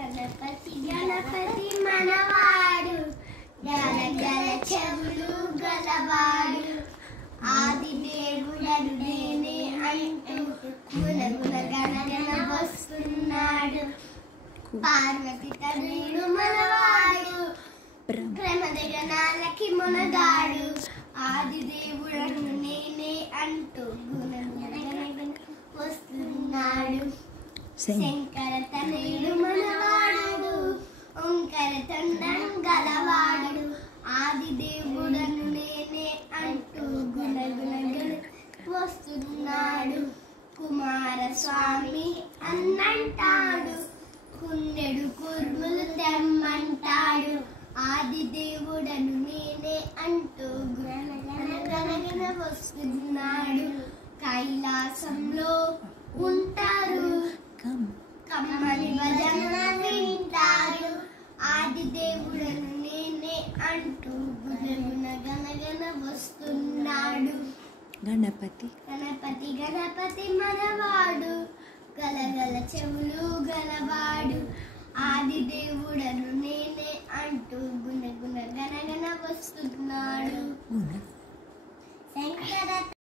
గణపతి గణపతి మనవాడు గల గల చెవులు గలవాడు ఆది దేవుడను నేనే అంటూ గుణగుణ గణగణ వస్తున్నాడు పార్వతి తనయుడు మనవాడు ప్రమద గణాలకి మునగాడు ఆది దేవుడను నేనే అంటూ గుణగుణ గణగణ వస్తున్నాడు శంకర తనయుడు మనవాడు ఓంకర తండం గలవాడు ఆది దేవుడను నేనే అంటూ గుణగుణ వస్తున్నాడు కుమారస్వామి అన్నంటాడు కుండెడు కుర్ములు తెమ్మంటాడు ఆది దేవుడను నేనే అంటూ గుణగుణ వస్తున్నాడు కైలాసంలో ఉంటారు కమ్మని భజన వింటారు ఆది దేవుడను నేనే అంటూ గుణగుణ గణగణ వస్తున్నాడు గణపతి గణపతి గణపతి మనవాడు గలగల చెవులు గలవాడు ఆది దేవుడను నేనే